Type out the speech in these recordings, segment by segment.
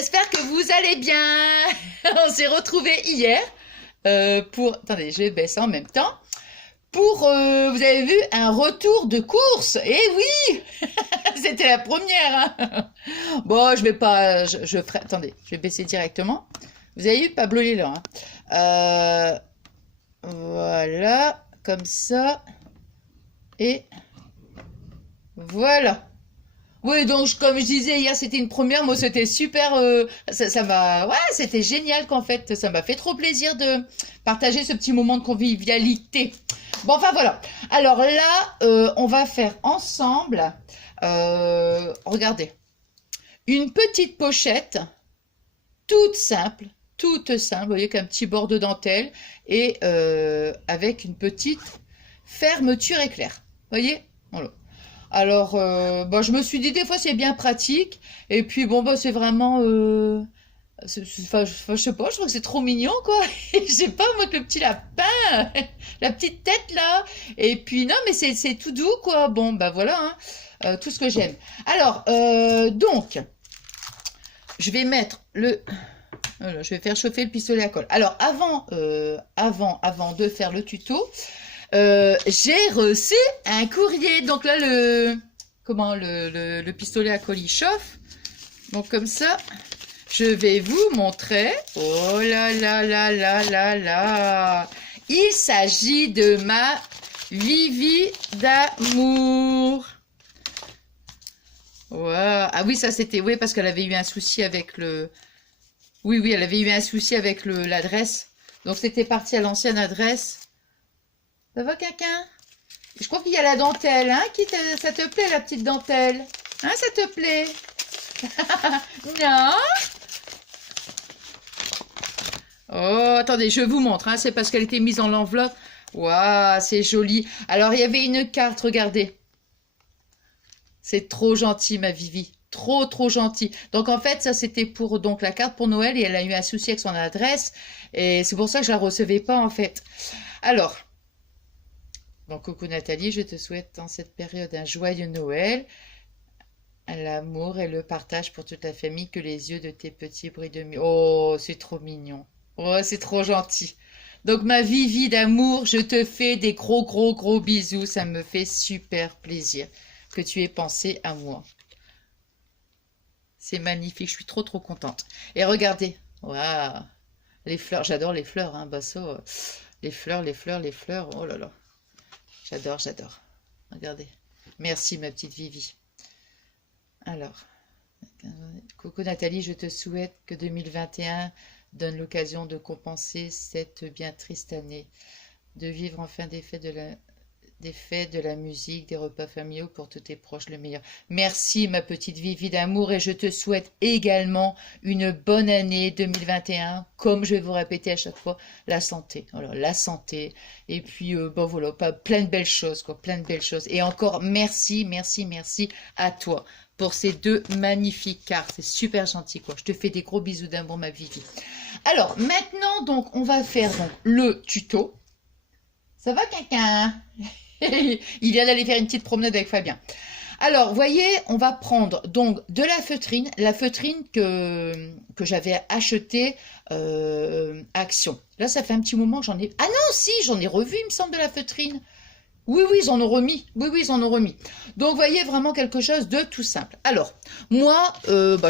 j'espère que vous allez bien. On s'est retrouvés hier pour... Attendez, je baisse en même temps. Pour, vous avez vu, un retour de course. Eh oui, c'était la première. Hein. Bon, je vais pas... Je ferai... Attendez, je vais baisser directement. Vous avez vu, Pablo il est là. Hein. Voilà, comme ça. Et voilà. Oui, donc comme je disais hier, c'était une première. Moi, c'était super. Ça m'a, ouais, c'était génial qu'en fait, ça m'a fait trop plaisir de partager ce petit moment de convivialité. Bon, enfin voilà. Alors là, on va faire ensemble. Regardez, une petite pochette toute simple, vous voyez, qu'un petit bord de dentelle et avec une petite fermeture éclair. Vous voyez, voilà. Alors, bah, je me suis dit, des fois, c'est bien pratique. Et puis, bon, bah, c'est vraiment... enfin, je sais pas, je trouve que c'est trop mignon, quoi. Je sais pas, moi, que le petit lapin, la petite tête, là. Et puis, non, mais c'est tout doux, quoi. Bon, bah, voilà, hein, tout ce que j'aime. Alors, donc, je vais mettre le... Voilà, je vais faire chauffer le pistolet à colle. Alors, avant de faire le tuto... j'ai reçu un courrier. Donc là, le pistolet à colle il chauffe. Donc comme ça, je vais vous montrer. Oh là là là là là là. Il s'agit de ma Vivi d'amour. Wow. Ah oui, ça c'était... Oui, parce qu'elle avait eu un souci avec le... Oui, elle avait eu un souci avec l'adresse. Donc c'était parti à l'ancienne adresse. Ça va, quelqu'un? Je crois qu'il y a la dentelle, hein, ça te plaît, la petite dentelle? Hein, ça te plaît? Non? Oh, attendez, je vous montre, hein, c'est parce qu'elle était mise en l'enveloppe. Waouh, c'est joli. Alors, il y avait une carte, regardez. C'est trop gentil, ma Vivi. Trop, trop gentil. Donc, en fait, ça, c'était pour donc la carte pour Noël et elle a eu un souci avec son adresse. Et c'est pour ça que je la recevais pas, en fait. Alors... Donc, coucou Nathalie, je te souhaite dans cette période un joyeux Noël, l'amour et le partage pour toute la famille, que les yeux de tes petits brillent de mieux. Oh, c'est trop mignon. Oh, c'est trop gentil. Donc, ma Vivi d'amour, je te fais des gros, gros, gros bisous. Ça me fait super plaisir que tu aies pensé à moi. C'est magnifique, je suis trop, trop contente. Et regardez, waouh, les fleurs, j'adore les fleurs, hein, Basso. Les fleurs, oh là là. J'adore, j'adore. Regardez. Merci, ma petite Vivi. Alors, coucou Nathalie, je te souhaite que 2021 donne l'occasion de compenser cette bien triste année, de vivre enfin des fêtes de la musique, des repas familiaux pour tous tes proches, le meilleur. Merci, ma petite Vivi d'amour, et je te souhaite également une bonne année 2021, comme je vais vous répéter à chaque fois, la santé. Voilà, la santé. Et puis, bon voilà, plein de belles choses, quoi, plein de belles choses. Et encore, merci, merci, merci à toi pour ces deux magnifiques cartes. C'est super gentil, quoi. Je te fais des gros bisous d'amour, ma Vivi. Alors, maintenant, donc, on va faire donc, le tuto. Ça va, quelqu'un? Il vient d'aller faire une petite promenade avec Fabien. Alors, voyez, on va prendre donc de la feutrine que j'avais achetée Action. Là, ça fait un petit moment que j'en ai... Ah non, si, j'en ai revu, il me semble, de la feutrine. Oui, ils en ont remis. Oui, ils en ont remis. Donc, voyez, vraiment quelque chose de tout simple. Alors, moi,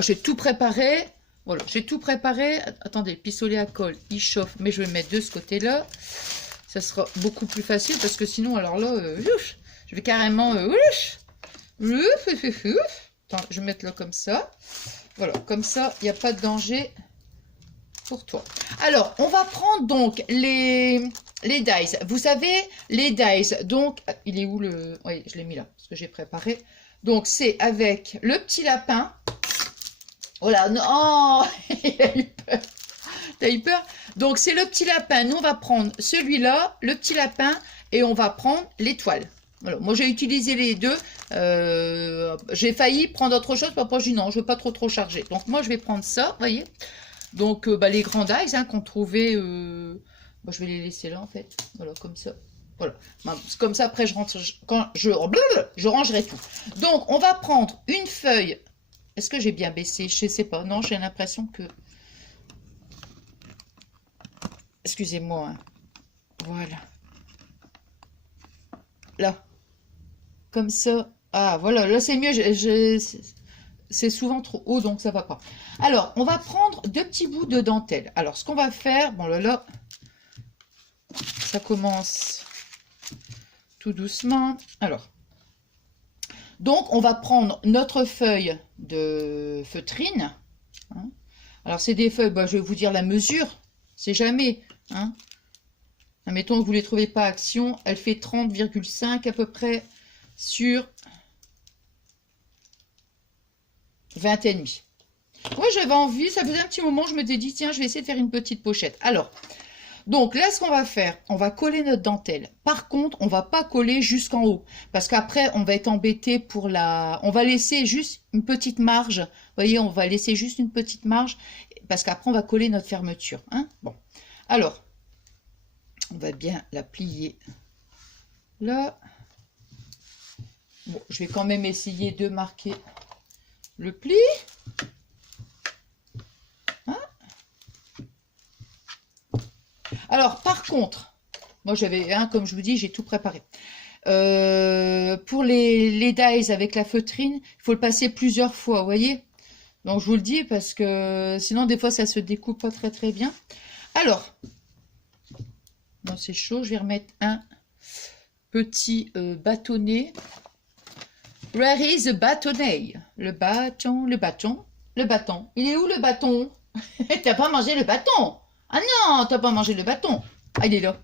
j'ai tout préparé. Voilà, j'ai tout préparé. Attendez, le pistolet à colle, il chauffe, mais je vais le mettre de ce côté-là. Ça sera beaucoup plus facile parce que sinon, alors là, je vais carrément... Attends, je vais mettre là comme ça. Voilà, comme ça, il n'y a pas de danger pour toi. Alors, on va prendre donc les dice. Vous savez, les dice, donc... Il est où le... Oui, je l'ai mis là, parce que j'ai préparé. Donc, c'est avec le petit lapin. Oh là, non. Il a eu peur. T'as eu peur? Donc, c'est le petit lapin. Nous, on va prendre celui-là, le petit lapin, et on va prendre l'étoile. Voilà. Moi, j'ai utilisé les deux. J'ai failli prendre autre chose. Papa, j'ai dit non, je ne veux pas trop charger. Donc, moi, je vais prendre ça, vous voyez. Donc, les grands dice qu'on trouvait... je vais les laisser là, en fait. Voilà, comme ça. Voilà. Comme ça, après, je rangerai tout. Donc, on va prendre une feuille Est-ce que j'ai bien baissé? Je sais pas. Non, j'ai l'impression que... Excusez-moi, hein. Voilà. Là. Comme ça. Ah, voilà. Là, c'est mieux. C'est souvent trop haut, donc ça va pas. Alors, on va prendre deux petits bouts de dentelle. Alors, ce qu'on va faire... Bon, là, ça commence tout doucement. Alors, donc, on va prendre notre feuille de feutrine. Hein. Alors, c'est des feuilles, bah, je vais vous dire la mesure. C'est jamais. Hein. Admettons que vous ne les trouvez pas action. Elle fait 30,5 à peu près sur 20,5. Moi, j'avais envie, ça faisait un petit moment, je m'étais dit, tiens, je vais essayer de faire une petite pochette. Alors, donc là, ce qu'on va faire, on va coller notre dentelle. Par contre, on va pas coller jusqu'en haut. Parce qu'après, on va être embêté pour la... On va laisser juste une petite marge. Vous voyez, on va laisser juste une petite marge. Parce qu'après, on va coller notre fermeture. Hein. Bon. Alors, on va bien la plier là. Bon, je vais quand même essayer de marquer le pli. Hein. Alors, par contre, moi j'avais, hein, comme je vous dis, j'ai tout préparé. Pour les dies avec la feutrine, il faut le passer plusieurs fois, vous voyez. Donc je vous le dis parce que sinon des fois ça se découpe pas très très bien. Alors, bon, c'est chaud, je vais remettre un petit bâtonnet. Where is the bâtonnet? Le bâton, le bâton, le bâton. Il est où le bâton? T'as pas mangé le bâton? Ah non, t'as pas mangé le bâton. Ah, il est là.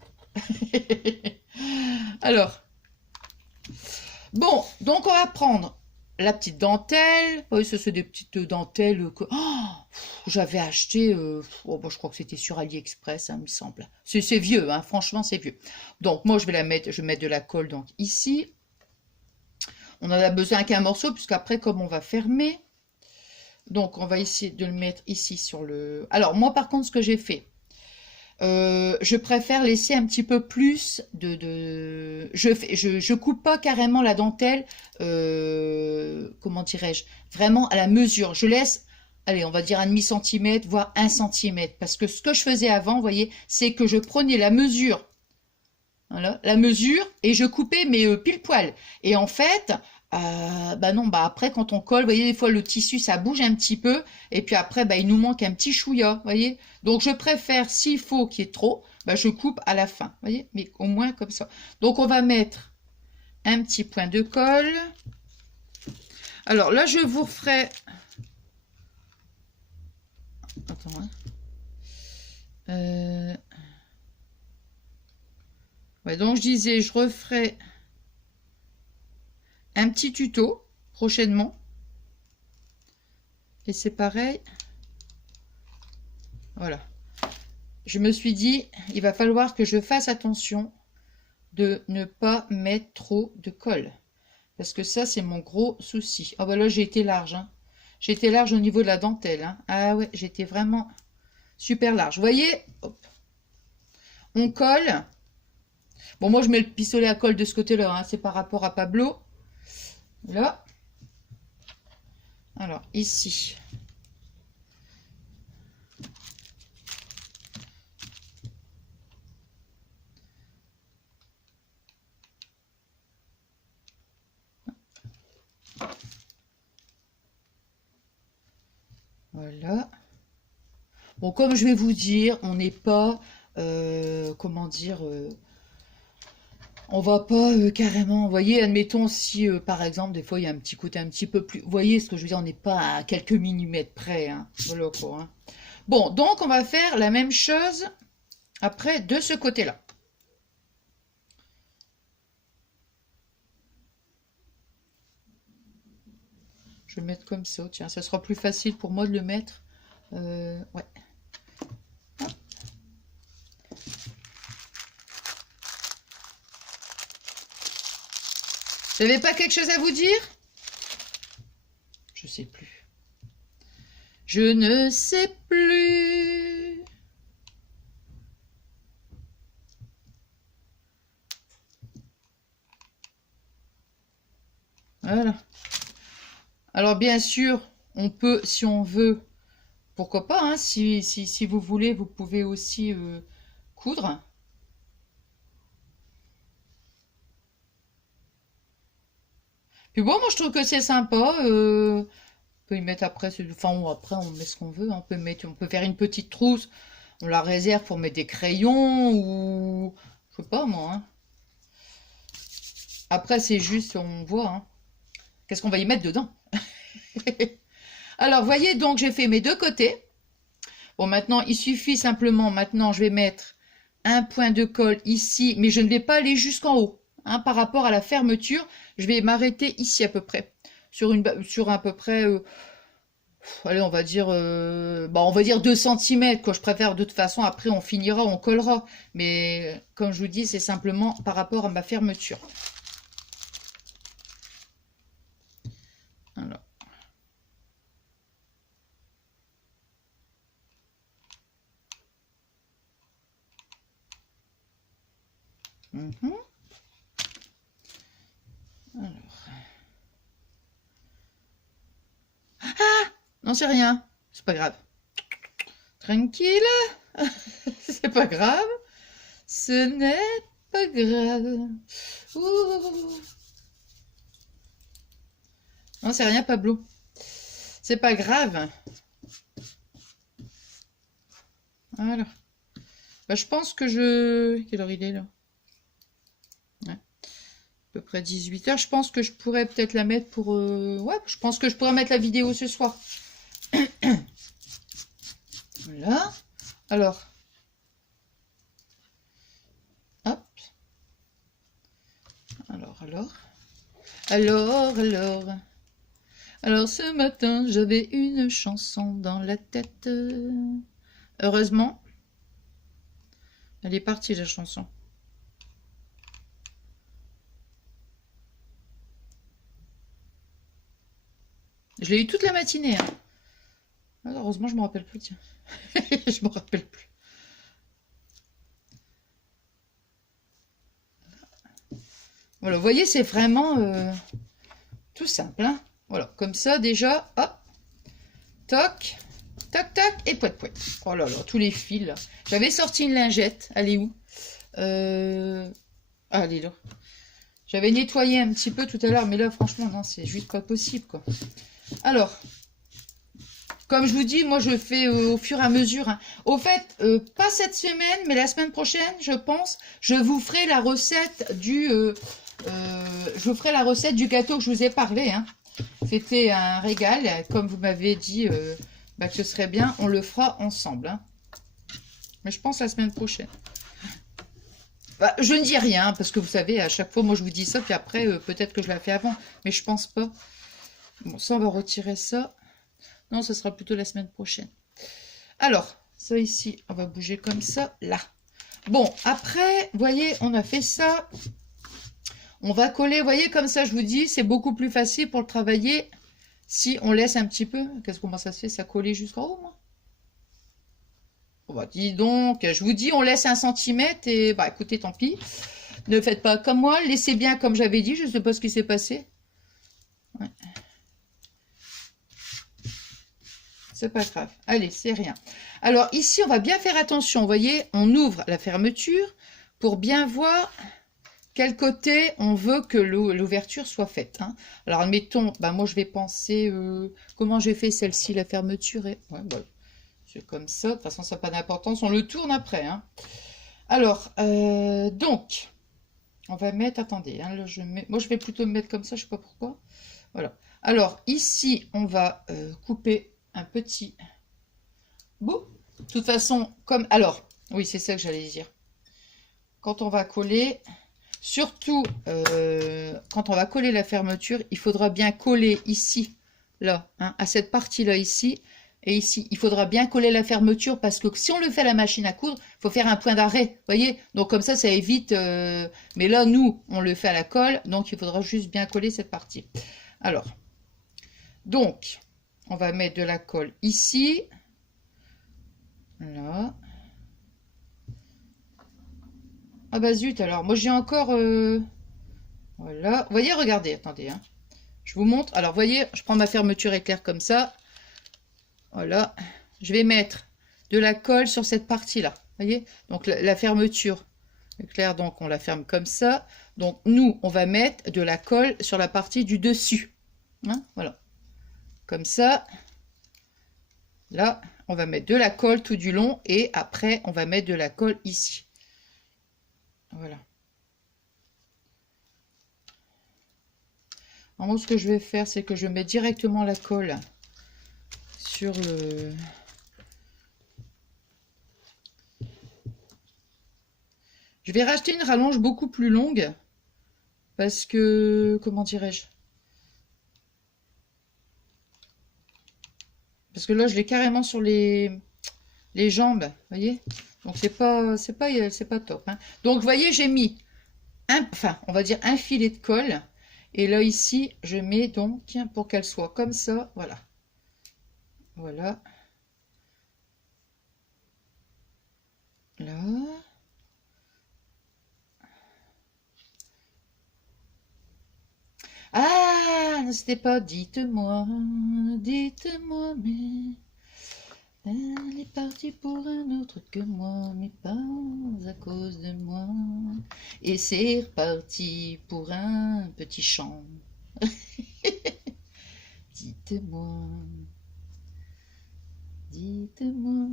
Alors, bon, donc on va prendre la petite dentelle. Oui, ça c'est des petites dentelles que j'avais acheté. Oh, bon, je crois que c'était sur AliExpress, hein, il me semble. C'est vieux, hein, franchement, c'est vieux. Donc moi, je vais la mettre, je vais mettre de la colle donc ici. On en a besoin qu'un morceau, puisqu'après, comme on va fermer, donc on va essayer de le mettre ici sur le... Alors moi, par contre, ce que j'ai fait, je préfère laisser un petit peu plus je coupe pas carrément la dentelle, comment dirais-je, vraiment à la mesure. Je laisse, allez, on va dire un demi-centimètre, voire 1 centimètre. Parce que ce que je faisais avant, vous voyez, c'est que je prenais la mesure, voilà, la mesure, et je coupais mes pile poil. Et en fait, bah non, bah après quand on colle, vous voyez, des fois le tissu ça bouge un petit peu, et puis après, bah il nous manque un petit chouïa, vous voyez. Donc je préfère, s'il faut qu'il y ait trop, bah je coupe à la fin, vous voyez, mais au moins comme ça. Donc on va mettre un petit point de colle. Alors là, je vous referai... Attends, hein. Ouais, donc je disais, je referai un petit tuto prochainement. Et c'est pareil. Voilà. Je me suis dit, il va falloir que je fasse attention de ne pas mettre trop de colle. Parce que ça, c'est mon gros souci. Ah bah là, j'ai été large. Hein. J'ai été large au niveau de la dentelle. Hein. Ah ouais, j'étais vraiment super large. Vous voyez, hop. On colle. Bon, moi, je mets le pistolet à colle de ce côté-là. Hein. C'est par rapport à Pablo. Là. Alors, ici. Voilà. Bon, comme je vais vous dire, on n'est pas, comment dire, on va pas carrément, vous voyez, admettons si, par exemple, des fois, il y a un petit côté un petit peu plus, vous voyez ce que je veux dire, on n'est pas à quelques millimètres près, hein. Voilà quoi. Hein. Bon, donc on va faire la même chose après de ce côté-là. Je vais le mettre comme ça, tiens, ça sera plus facile pour moi de le mettre. Ouais. Vous n'avez pas quelque chose à vous dire? Je sais plus. Je ne sais plus. Voilà. Alors bien sûr, On peut, si on veut, pourquoi pas, hein, si vous voulez, vous pouvez aussi coudre. Puis bon, moi je trouve que c'est sympa. On peut y mettre après, enfin après on met ce qu'on veut. Hein. On peut faire une petite trousse. On la réserve pour mettre des crayons ou je sais pas moi. Hein. Après c'est juste, on voit. Hein. Qu'est-ce qu'on va y mettre dedans? Alors voyez donc j'ai fait mes deux côtés. Bon maintenant il suffit simplement, maintenant je vais mettre un point de colle ici, mais je ne vais pas aller jusqu'en haut. Hein, par rapport à la fermeture, je vais m'arrêter ici à peu près. Sur à peu près, allez on va dire 2 cm. Quoi. Je préfère de toute façon, après on finira, on collera. Mais comme je vous dis, c'est simplement par rapport à ma fermeture. Alors. Alors. Ah! Non, c'est rien. C'est pas grave. Tranquille. C'est pas grave. Ce n'est pas grave. Ouh. Non, c'est rien, Pablo. C'est pas grave. Voilà. Bah, je pense que je... Quelle heure il est, là? Ouais. À peu près 18h. Je pense que je pourrais peut-être la mettre pour... Ouais, je pense que je pourrais mettre la vidéo ce soir. Voilà. Alors. Hop. Alors, ce matin, j'avais une chanson dans la tête. Heureusement, elle est partie, la chanson. Je l'ai eu toute la matinée. Hein. Heureusement, je me rappelle plus, tiens. Je me rappelle plus. Voilà, vous voyez, c'est vraiment tout simple. Hein. Voilà, comme ça, déjà, hop, toc, toc, toc, et poète, poète. Oh là là, tous les fils, là. J'avais sorti une lingette. Elle est où? Ah, elle est là. J'avais nettoyé un petit peu tout à l'heure, mais là, franchement, non, c'est juste pas possible, quoi. Alors, comme je vous dis, moi, je fais au fur et à mesure. Hein. Au fait, pas cette semaine, mais la semaine prochaine, je pense, je vous ferai la recette du... je vous ferai la recette du gâteau que je vous ai parlé. Hein. C'était un régal, comme vous m'avez dit que ce serait bien, on le fera ensemble. Hein. Mais je pense la semaine prochaine. Bah, je ne dis rien, parce que vous savez, à chaque fois, moi je vous dis ça, puis après, peut-être que je la fais avant, mais je pense pas. Bon, ça, on va retirer ça. Non, ce sera plutôt la semaine prochaine. Alors, ça ici, on va bouger comme ça, là. Bon, après, vous voyez, on a fait ça. On va coller, vous voyez, comme ça, je vous dis, c'est beaucoup plus facile pour le travailler si on laisse un petit peu. Comment ça se fait, ça coller jusqu'en haut, moi? Oh, bah, dis donc, je vous dis, on laisse 1 centimètre et, bah, écoutez, tant pis. Ne faites pas comme moi, laissez bien comme j'avais dit, je ne sais pas ce qui s'est passé. Ouais. C'est pas grave. Allez, c'est rien. Alors, ici, on va bien faire attention. Vous voyez, on ouvre la fermeture pour bien voir quel côté on veut que l'ouverture soit faite. Hein. Alors, admettons, bah, moi, je vais penser... comment j'ai fait celle-ci, la fermeture est... Ouais, bah, c'est comme ça. De toute façon, ça n'a pas d'importance. On le tourne après. Hein. Alors, donc, on va mettre... Attendez, hein, là, moi, je vais plutôt me mettre comme ça. Je ne sais pas pourquoi. Voilà. Alors, ici, on va couper... un petit bout. De toute façon, comme... Alors, oui, c'est ça que j'allais dire. Quand on va coller, surtout quand on va coller la fermeture, il faudra bien coller ici, là, hein, à cette partie-là ici, et ici. Il faudra bien coller la fermeture parce que si on le fait à la machine à coudre, il faut faire un point d'arrêt, voyez. Donc comme ça évite... mais là, nous, on le fait à la colle, donc il faudra juste bien coller cette partie. Alors, donc... On va mettre de la colle ici. Là. Ah bah zut, alors moi j'ai encore... Voilà. Vous voyez, regardez, attendez. Hein. Je vous montre. Alors, vous voyez, je prends ma fermeture éclair comme ça. Voilà. Je vais mettre de la colle sur cette partie-là. Voyez? Donc la fermeture. Claire, donc on la ferme comme ça. Donc nous, on va mettre de la colle sur la partie du dessus. Hein, voilà. Comme ça. Là, on va mettre de la colle tout du long. Et après, on va mettre de la colle ici. Voilà. En gros, ce que je vais faire, c'est que je mets directement la colle sur le... Je vais racheter une rallonge beaucoup plus longue parce que, comment dirais-je? Parce que là, je l'ai carrément sur les jambes, voyez? Donc c'est pas top. Hein. Donc, vous voyez, j'ai mis on va dire un filet de colle. Et là, ici, je mets donc, pour qu'elle soit comme ça, voilà. Voilà. Là. Ah, c'était pas, dites-moi, mais elle est partie pour un autre que moi, mais pas à cause de moi. Et c'est reparti pour un petit chant. Dites-moi,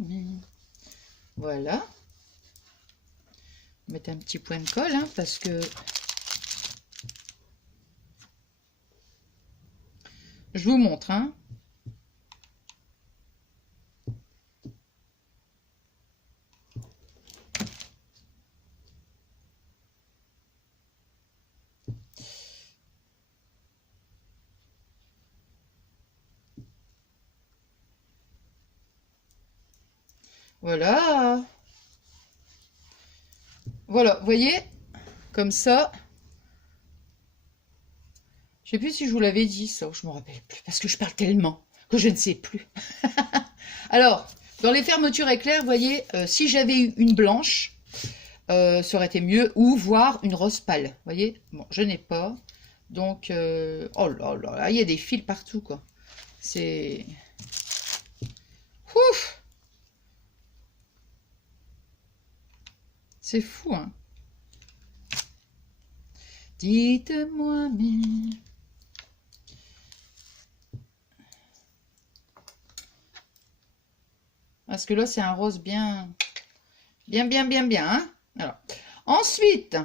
mais... Voilà. Mettre un petit point de colle, hein, parce que... Je vous montre, hein. Voilà. Voilà, vous voyez, comme ça. Je sais plus si je vous l'avais dit, ça, je me rappelle plus, parce que je parle tellement que je ne sais plus. Alors, dans les fermetures éclairs, vous voyez, si j'avais eu une blanche, ça aurait été mieux, ou voire une rose pâle, vous voyez. Bon, je n'ai pas, donc, oh là là, là, il y a des fils partout, quoi. C'est... Ouf! C'est fou, hein. Dites-moi, mais... Parce que là, c'est un rose bien, bien, hein. Alors, ensuite,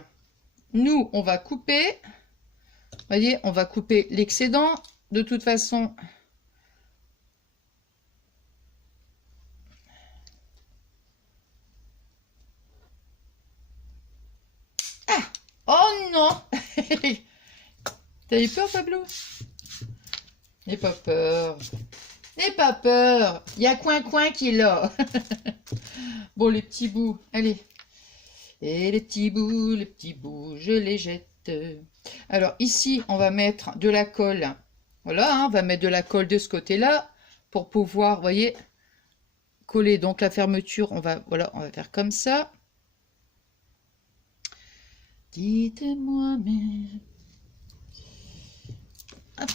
nous, on va couper. Vous voyez, on va couper l'excédent. De toute façon... Ah! Oh non! T'as eu peur, Pablo? N'aie pas peur. N'aie pas peur. Il y a Coin qui est là. Bon, les petits bouts. Allez. Et les petits bouts, je les jette. Alors, ici, on va mettre de la colle. Voilà, hein, on va mettre de la colle de ce côté-là pour pouvoir, vous voyez, coller. Donc, la fermeture, voilà, on va faire comme ça. Dites-moi, mais... Hop.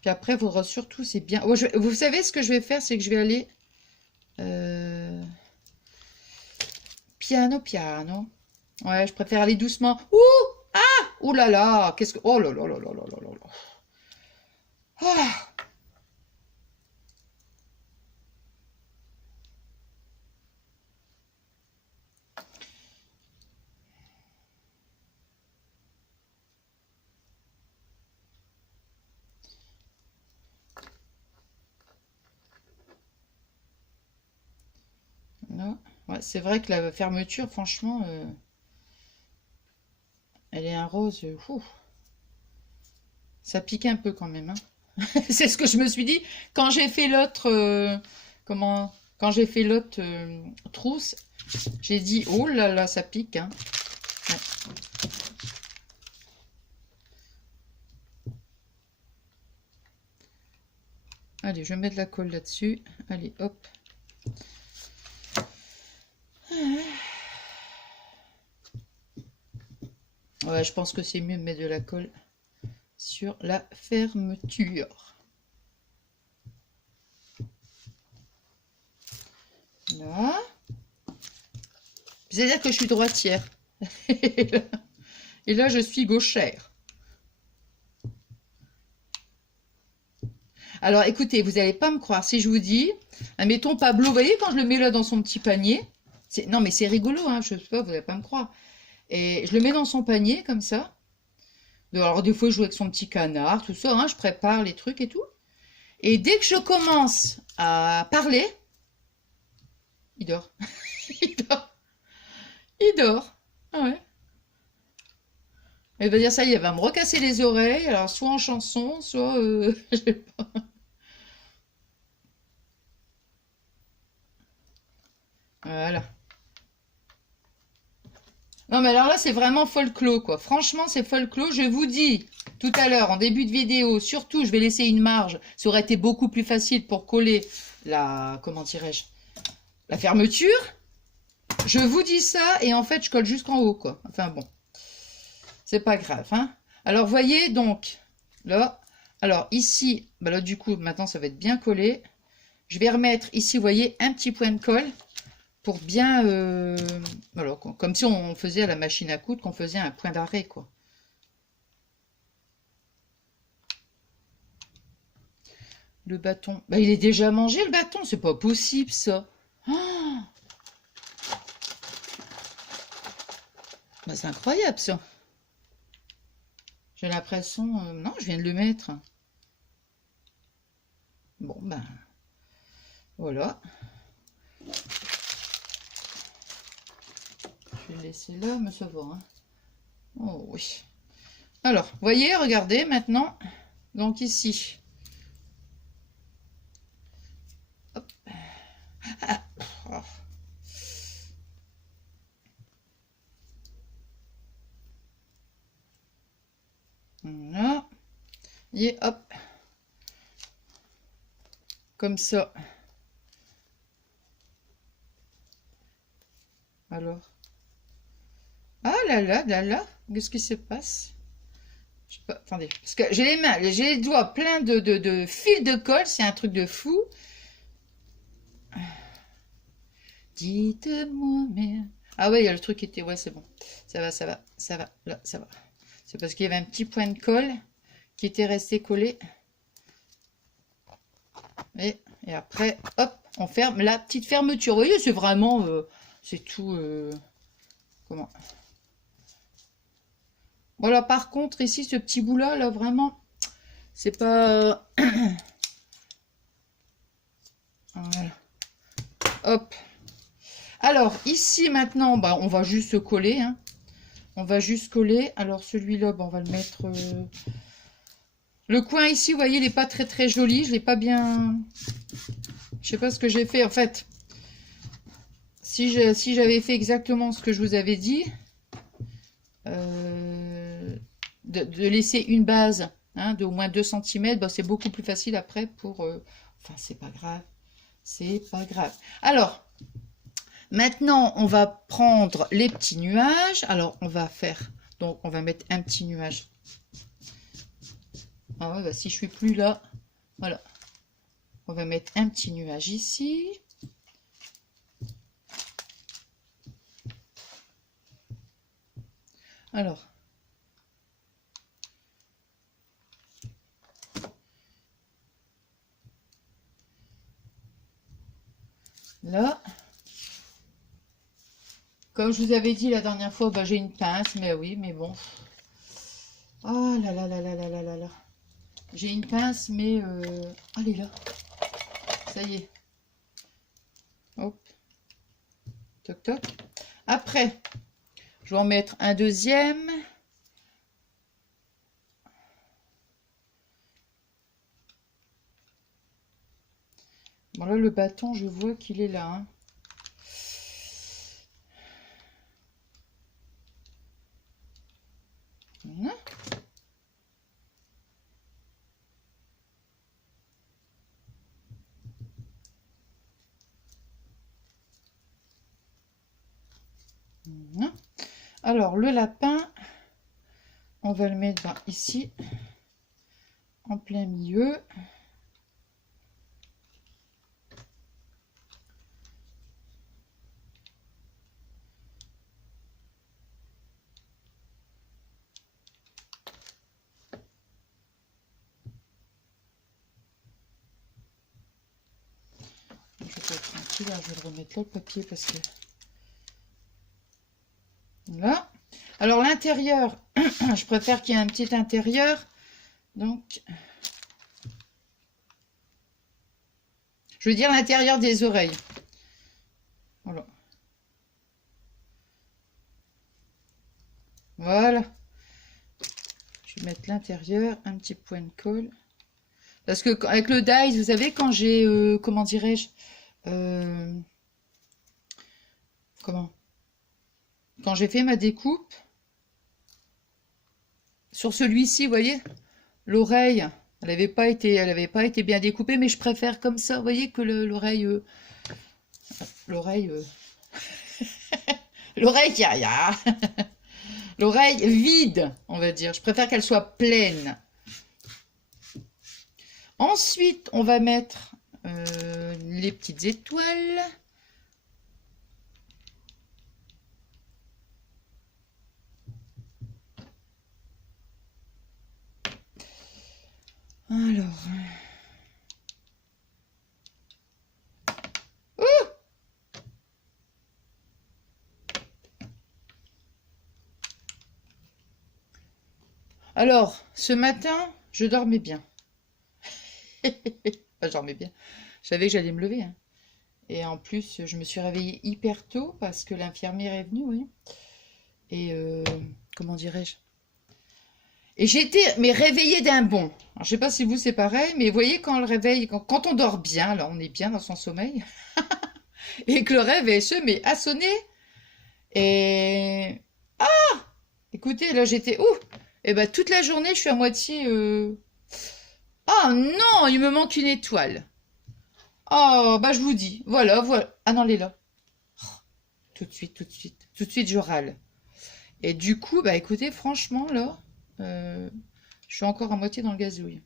Puis après, il faudra surtout, c'est bien... Oh, vous savez, ce que je vais faire, c'est que je vais aller... Piano. Ouais, je préfère aller doucement. Ouh! Ah! Ouh là là! Qu'est-ce que... Oh là là là là là là là. Ah! Non. Ouais, c'est vrai que la fermeture, franchement, elle est un rose. Ça pique un peu quand même. Hein. C'est ce que je me suis dit quand j'ai fait l'autre. Quand j'ai fait l'autre trousse, j'ai dit oh là là, ça pique. Hein. Ouais. Allez, je vais mettre la colle là-dessus. Allez, hop. Ouais, Ouais, je pense que c'est mieux de mettre de la colle sur la fermeture. Là. C'est-à-dire que je suis droitière. Et là, je suis gauchère. Alors, écoutez, vous n'allez pas me croire. Si je vous dis, admettons Pablo, vous voyez quand je le mets là dans son petit panier, non, mais c'est rigolo, hein, je sais pas, vous n'allez pas me croire. Et je le mets dans son panier, comme ça. Alors, des fois, je joue avec son petit canard, tout ça, hein, je prépare les trucs et tout. Et dès que je commence à parler, il dort. Il dort. Il dort. Ah ouais. Elle va dire ça, il va me recasser les oreilles, alors soit en chanson, soit... je sais pas. Voilà. Non mais alors là c'est vraiment folklore quoi. Franchement c'est folklore. Je vous dis tout à l'heure en début de vidéo, surtout je vais laisser une marge. Ça aurait été beaucoup plus facile pour coller la, comment dirais-je, la fermeture. Je vous dis ça et en fait je colle jusqu'en haut quoi. Enfin bon, c'est pas grave. Hein. Alors voyez donc là, alors ici, bah là du coup maintenant ça va être bien collé. Je vais remettre ici, vous voyez, un petit point de colle. Pour bien, voilà, comme si on faisait à la machine à coudre, qu'on faisait un point d'arrêt, quoi. Le bâton, bah, il est déjà mangé le bâton, c'est pas possible ça. Oh, bah, c'est incroyable ça. J'ai l'impression, non, je viens de le mettre. Bon, ben, voilà. Je vais le laisser là, mais ça va. Hein. Oh oui. Alors, voyez, regardez maintenant. Donc ici. Hop. Ah, oh. Voilà. Et hop. Comme ça. Alors. Ah là là là là. Qu'est-ce qui se passe? Je sais pas, attendez. Parce que j'ai les mains, j'ai les doigts pleins de fils de colle. C'est un truc de fou. Dites-moi, mais... Ah ouais, il y a le truc qui était... Ouais, c'est bon. Ça va, ça va, ça va. Là, ça va. C'est parce qu'il y avait un petit point de colle qui était resté collé. Et après, hop, on ferme la petite fermeture. Vous voyez, c'est vraiment... c'est tout... comment... Voilà, par contre, ici, ce petit bout-là, là, vraiment, c'est pas... voilà. Hop. Alors, ici, maintenant, bah, on va juste coller. Hein. On va juste coller. Alors, celui-là, bah, on va le mettre... Le coin ici, vous voyez, il n'est pas très très joli. Je l'ai pas bien... Je sais pas ce que j'ai fait. En fait, si j'avais fait exactement ce que je vous avais dit, de laisser une base hein, d'au moins 2 cm, bah, c'est beaucoup plus facile après pour... enfin, c'est pas grave. C'est pas grave. Alors, maintenant, on va prendre les petits nuages. Alors, on va faire... Donc, on va mettre un petit nuage. Ah ouais, bah, si je suis plus là, voilà. On va mettre un petit nuage ici. Alors. Là. Comme je vous avais dit la dernière fois, bah, j'ai une pince, mais oui, mais bon. Oh là là là là là là là là. J'ai une pince, mais... elle est là. Ça y est. Hop. Toc toc. Après, je vais en mettre un deuxième. Bon là, le bâton, je vois qu'il est là. Hein. Voilà. Voilà. Alors, le lapin, va le mettre ici, en plein milieu. Je vais pas être tranquille, je vais le remettre là, le papier, parce que... Voilà. Alors l'intérieur, je préfère qu'il y ait un petit intérieur. Donc, je veux dire l'intérieur des oreilles. Voilà. Voilà. Je vais mettre l'intérieur, un petit point de colle. Parce que avec le dies, vous savez, quand j'ai, comment dirais-je, quand j'ai fait ma découpe, sur celui-ci, vous voyez, l'oreille, elle n'avait pas été bien découpée, mais je préfère comme ça, vous voyez, que l'oreille, l'oreille l'oreille vide, on va dire. Je préfère qu'elle soit pleine. Ensuite, on va mettre les petites étoiles. Alors. Alors, ce matin, je dormais bien. Enfin, je dormais bien. Je savais que j'allais me lever. Hein. Et en plus, je me suis réveillée hyper tôt parce que l'infirmière est venue, oui. Et comment dirais-je? Et j'étais mais réveillée d'un bond. Alors, je sais pas si vous c'est pareil, mais vous voyez quand le réveil, quand on dort bien, là on est bien dans son sommeil, et que le réveil se met à sonner. Et écoutez, là j'étais ouf. Et ben toute la journée je suis à moitié. Oh non, il me manque une étoile. Oh bah je vous dis, voilà, voilà. Ah non, elle est là. Oh, tout de suite je râle. Et du coup, bah écoutez, franchement là. Je suis encore à moitié dans le gazouille.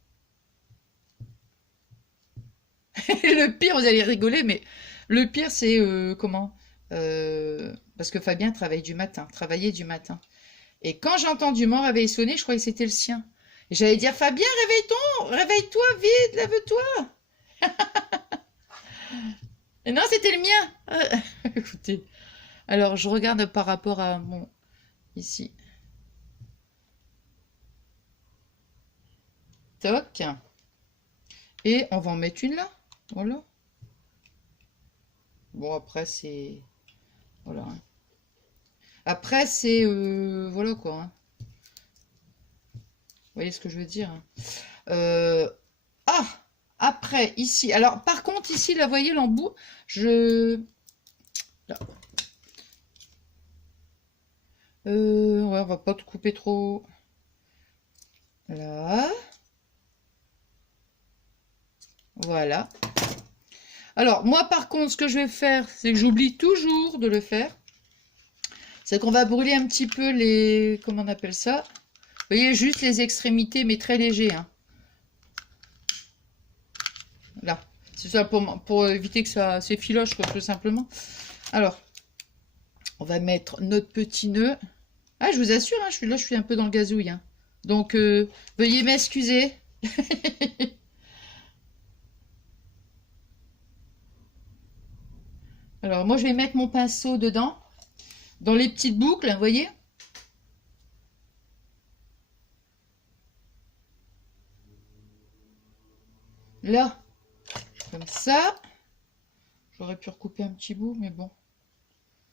Le pire, vous allez rigoler, mais le pire, c'est comment parce que Fabien travaillait du matin. Et quand j'ai entendu mon réveil sonner, je croyais que c'était le sien. Et j'allais dire, Fabien, réveille-toi, vite, lève-toi. Et non, c'était le mien. Écoutez, alors je regarde par rapport à mon ici. Toc. Et on va en mettre une là. Voilà. Bon, après, c'est... Voilà. Après, c'est... voilà, quoi. Hein. Vous voyez ce que je veux dire hein. Ah après, ici. Alors, par contre, ici, là, vous voyez l'embout. Là. Ouais, on va pas tout couper trop. Là. Voilà. Alors, moi, par contre, ce que je vais faire, c'est que j'oublie toujours de le faire. C'est qu'on va brûler un petit peu les... Comment on appelle ça? Vous voyez, juste les extrémités, mais très léger. Hein. Là. C'est ça pour éviter que ça s'effiloche, quoi, tout simplement. Alors, on va mettre notre petit nœud. Ah, je vous assure, hein, je suis un peu dans le gazouille. Hein. Donc, veuillez m'excuser. Alors, moi, je vais mettre mon pinceau dedans, dans les petites boucles, vous voyez? Là, comme ça. J'aurais pu recouper un petit bout, mais bon.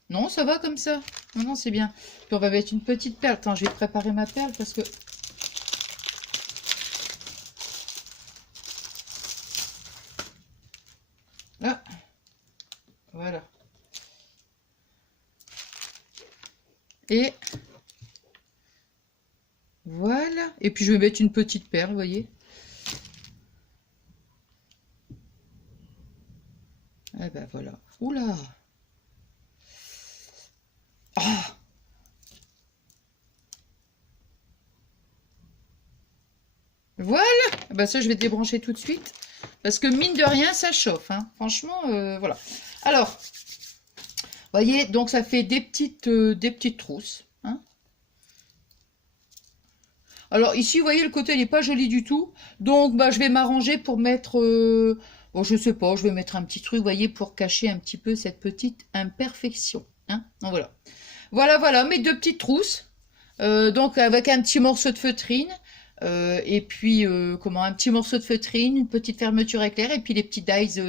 Non, ça va comme ça. Non, non, c'est bien. Puis on va mettre une petite perle. Attends, je vais préparer ma perle parce que... Là. Voilà. Et... Voilà. Et puis je vais mettre une petite perle, vous voyez. Eh ben voilà. Oula. Ah. Voilà. Bah ça, je vais débrancher tout de suite. Parce que mine de rien, ça chauffe. Hein. Franchement, voilà. Alors, voyez, donc ça fait des petites trousses. Hein. Alors ici, vous voyez, le côté, il n'est pas joli du tout. Donc, bah, je vais m'arranger pour mettre... bon, je sais pas, je vais mettre un petit truc, vous voyez, pour cacher un petit peu cette petite imperfection. Hein. Donc, voilà. Voilà, mes deux petites trousses. Donc, avec un petit morceau de feutrine. Et puis, un petit morceau de feutrine, une petite fermeture éclair, et puis les petits dies...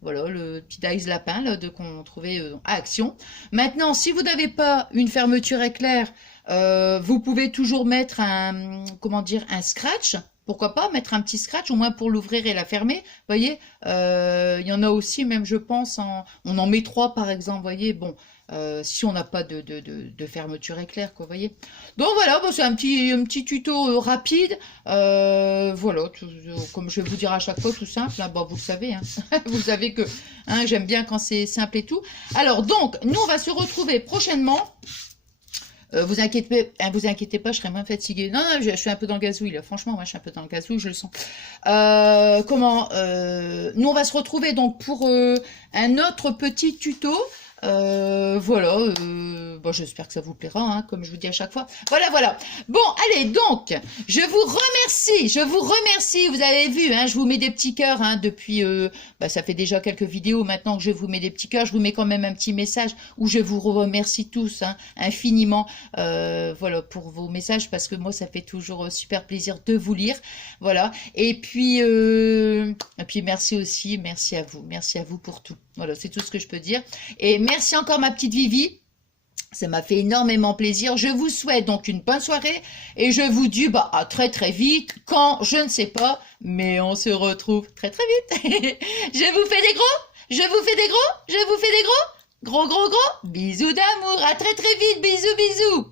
voilà, le petit dies lapin là, qu'on trouvait à Action. Maintenant, si vous n'avez pas une fermeture éclair, vous pouvez toujours mettre un scratch. Pourquoi pas mettre un petit scratch, au moins pour l'ouvrir et la fermer. Vous voyez, il y en a aussi, même je pense, on en met 3 par exemple. Vous voyez, bon, si on n'a pas de fermeture éclair, quoi, vous voyez. Donc voilà, bon, c'est un petit tuto rapide. Voilà, comme je vais vous dire à chaque fois, tout simple. Hein, bon, vous le savez, hein. Vous savez que hein, j'aime bien quand c'est simple et tout. Alors donc, nous on va se retrouver prochainement. Vous inquiétez pas, je serai moins fatiguée. Non, je suis un peu dans le gazouille là. Franchement, moi, je suis un peu dans le gazouille, je le sens. Nous, on va se retrouver donc pour un autre petit tuto. Voilà, bon, j'espère que ça vous plaira, hein, comme je vous dis à chaque fois. Voilà. Bon, allez, donc, je vous remercie, vous avez vu, hein, je vous mets des petits cœurs, hein, depuis, ça fait déjà quelques vidéos maintenant que je vous mets des petits cœurs, je vous mets quand même un petit message où je vous remercie tous, hein, infiniment, voilà, pour vos messages, parce que moi, ça fait toujours super plaisir de vous lire, voilà, et puis merci aussi, merci à vous pour tout, voilà, c'est tout ce que je peux dire, et merci encore ma petite Vivi, ça m'a fait énormément plaisir. Je vous souhaite donc une bonne soirée et je vous dis à très très vite, quand, je ne sais pas, mais on se retrouve très très vite. Je vous fais des gros, gros bisous d'amour, à très très vite, bisous.